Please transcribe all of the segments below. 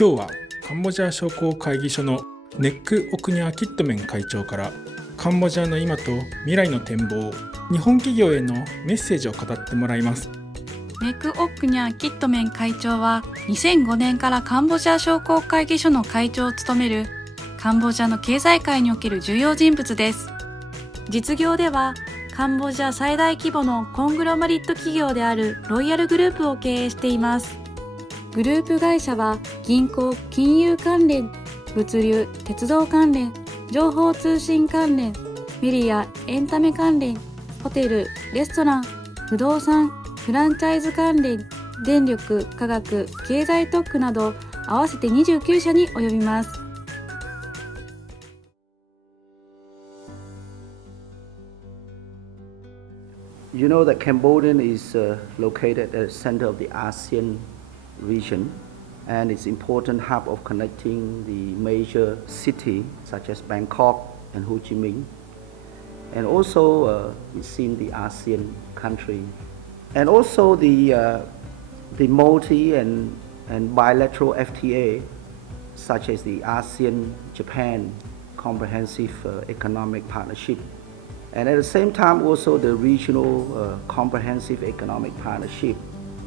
今日はカンボジア商工会議所のネック・オクニャ・キットメン会長からカンボジアの今と未来の展望、日本企業へのメッセージを語ってもらいます。ネック・オクニャ・キットメン会長は2005年からカンボジア商工会議所の会長を務めるカンボジアの経済界における重要人物です。実業ではカンボジア最大規模のコングロマリット企業であるロイヤルグループを経営しています。グループ会社は銀行・金融関連、物流・鉄道関連、情報通信関連、メディア・エンタメ関連、ホテル・レストラン、不動産、フランチャイズ関連、電力・化学・経済特区など合わせて29社に及びます。You know that Cambodia is located at the center of the ASEAN region, and it's an important hub of connecting the major cities such as Bangkok and Ho Chi Minh, and also it's in the ASEAN country, and also the multi and bilateral FTA such as the ASEAN-Japan Comprehensive Economic Partnership. And at the same time, also the regional comprehensive economic partnership,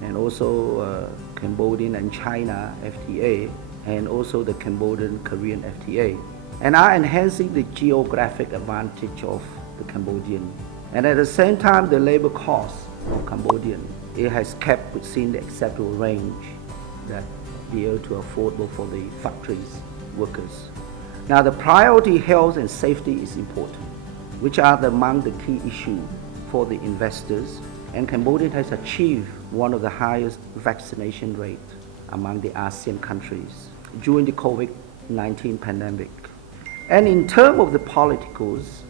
and also Cambodian and China FTA, and also the Cambodian-Korean FTA, and are enhancing the geographic advantage of the Cambodian. And at the same time, the labor cost of Cambodian, it has kept within the acceptable range that be able to affordable for the factories workers. Now, the priority health and safety is important, which are among the key issues for the investors, and Cambodia has achieved one of the highest vaccination rates among the ASEAN countries during the COVID-19 pandemic. And in terms of the politicals,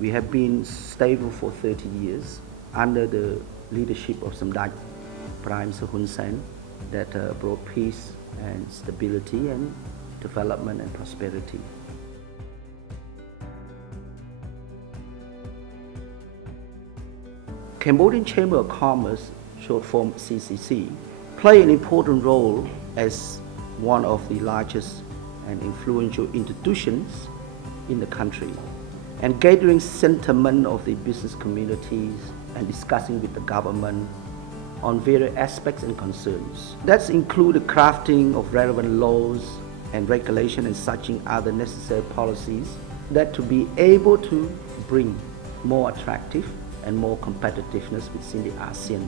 we have been stable for 30 years under the leadership of Samdech Prime Minister Hun Sen that brought peace and stability and development and prosperity. Cambodian Chamber of Commerce, short form CCC, play an important role as one of the largest and influential institutions in the country, and gathering sentiment of the business communities and discussing with the government on various aspects and concerns. That include the crafting of relevant laws and regulation and such other necessary policies that to be able to bring more attractive and more competitiveness within the ASEAN.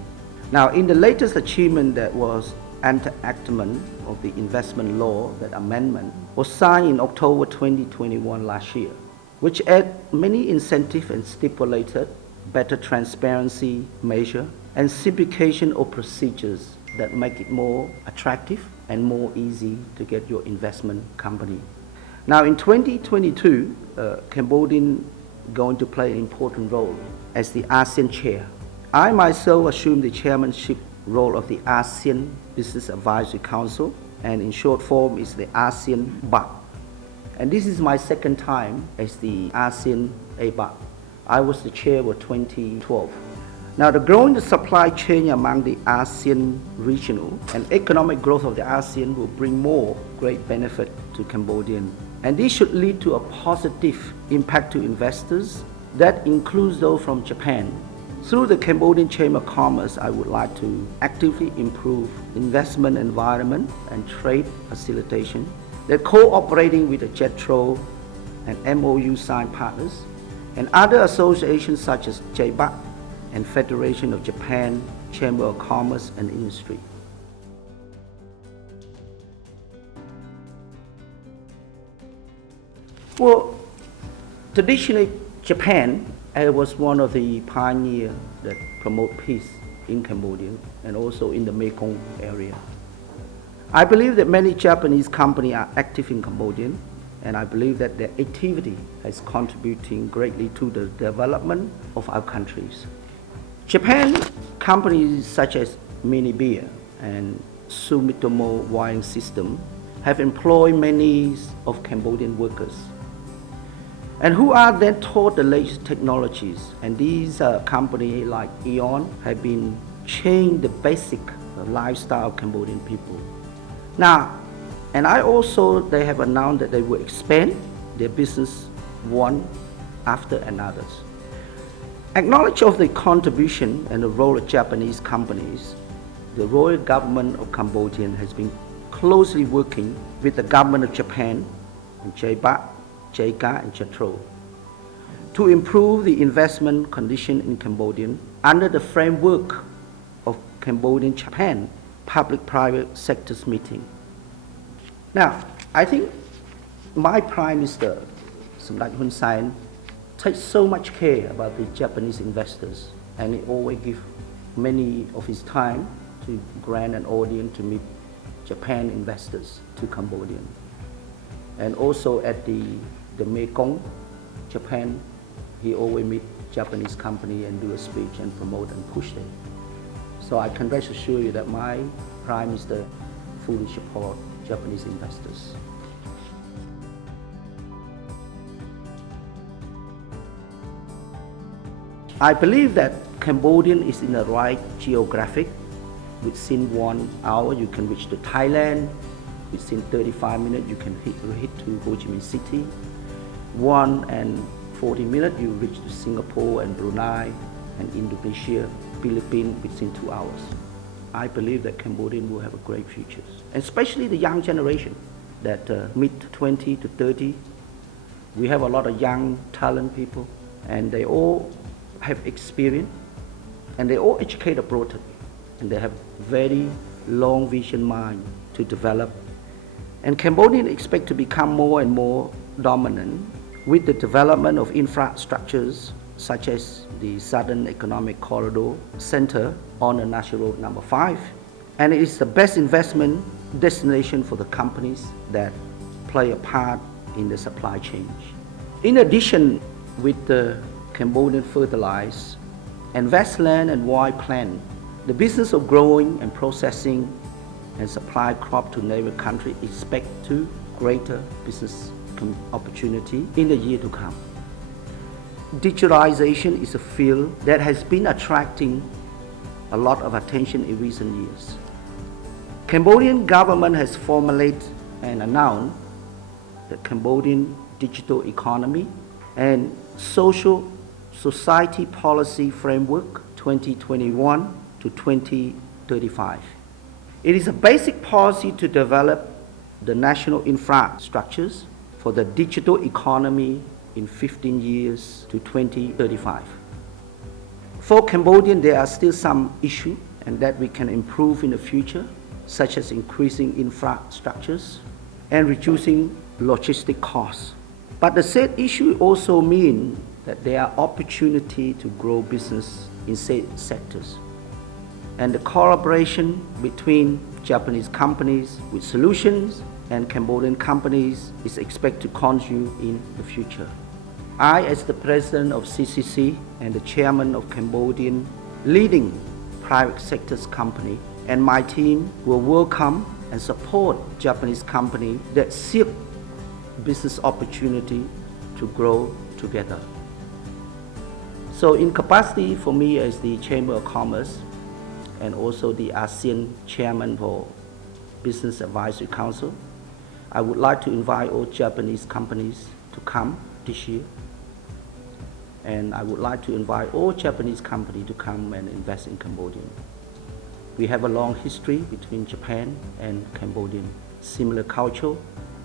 Now, in the latest achievement that was enactment of the investment law, that amendment was signed in October 2021 last year, which added many incentives and stipulated better transparency measure and simplification of procedures that make it more attractive and more easy to get your investment company. Now, in 2022, Cambodian going to play an important role as the ASEAN chair. I myself assume the chairmanship role of the ASEAN Business Advisory Council, and in short form is the ASEAN BAC. And this is my second time as the ASEAN ABAC. I was the chair for 2012. Now, the growing supply chain among the ASEAN regional and economic growth of the ASEAN will bring more great benefit to Cambodian. And this should lead to a positive impact to investors. That includes those from Japan. Through the Cambodian Chamber of Commerce, I would like to actively improve investment environment and trade facilitation. They're cooperating with the JETRO and MOU signed partners and other associations such as JBAC and Federation of Japan Chamber of Commerce and Industry. Well, traditionally, Japan was one of the pioneers that promote peace in Cambodia and also in the Mekong area. I believe that many Japanese companies are active in Cambodia, and I believe that their activity is contributing greatly to the development of our countries. Japan companies such as Mini and Sumitomo Wiring System have employed many of Cambodian workers, and who are then taught the latest technologies. And these companies like Eon have been changing the basic lifestyle of Cambodian people. Now, And they have announced that they will expand their business one after another. Acknowledge of the contribution and the role of Japanese companies, the royal government of Cambodia has been closely working with the government of Japan, and JETRO, and JETRO, to improve the investment condition in Cambodia under the framework of Cambodian-Japan public-private sectors meeting. Now, I think my Prime Minister, Samdech Hun Sen, takes so much care about the Japanese investors, and he always gives many of his time to grant an audience to meet Japan investors to Cambodia. And also at the Mekong, Japan, he always meet Japanese company and do a speech and promote and push them. So I can rest assure you that my Prime Minister fully support Japanese investors. I believe that Cambodia is in the right geographic. Within 1 hour, you can reach to Thailand. Within 35 minutes, you can hit to Ho Chi Minh City. 1 and 40 minutes, you reach to Singapore and Brunei and Indonesia, Philippines within 2 hours. I believe that Cambodia will have a great future, especially the young generation that mid-20 to 30. We have a lot of young, talent people, and they all have experience, and they all educate abroad, and they have very long vision mind to develop. And Cambodians expect to become more and more dominant with the development of infrastructures such as the Southern Economic Corridor Center on the National Road number 5. And it is the best investment destination for the companies that play a part in the supply chain. In addition, with the Cambodian fertilizer and wasteland and wine plant, the business of growing and processing and supply crop to neighbor country expect to greater business opportunity in the year to come. Digitalization is a field that has been attracting a lot of attention in recent years. Cambodian government has formulated and announced the Cambodian digital economy and society policy framework 2021 to 2035. It is a basic policy to develop the national infrastructures for the digital economy in 15 years to 2035. For Cambodia, there are still some issues and that we can improve in the future, such as increasing infrastructures and reducing logistic costs. But the said issue also means that there are opportunities to grow business in said sectors. And the collaboration between Japanese companies with solutions and Cambodian companies is expected to contribute in the future. I, as the president of CCC and the chairman of Cambodian leading private sector's company, and my team will welcome and support Japanese companies that seek business opportunity to grow together. So in capacity for me as the Chamber of Commerce and also the ASEAN Chairman for Business Advisory Council, I would like to invite all Japanese companies to come this year. And I would like to invite all Japanese companies to come and invest in Cambodia. We have a long history between Japan and Cambodia, similar culture,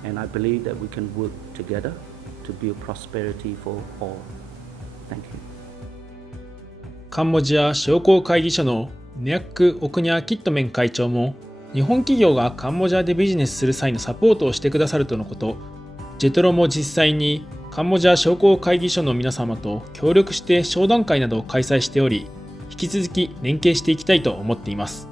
and I believe that we can work together to build prosperity for all. Thank you. カンボジア商工会議所のネアック・オクニャ・キットメン会長も、日本企業がカンボジアでビジネスする際のサポートをしてくださるとのこと、JETROも実際にカンボジア商工会議所の皆様と協力して商談会などを開催しており、引き続き連携していきたいと思っています。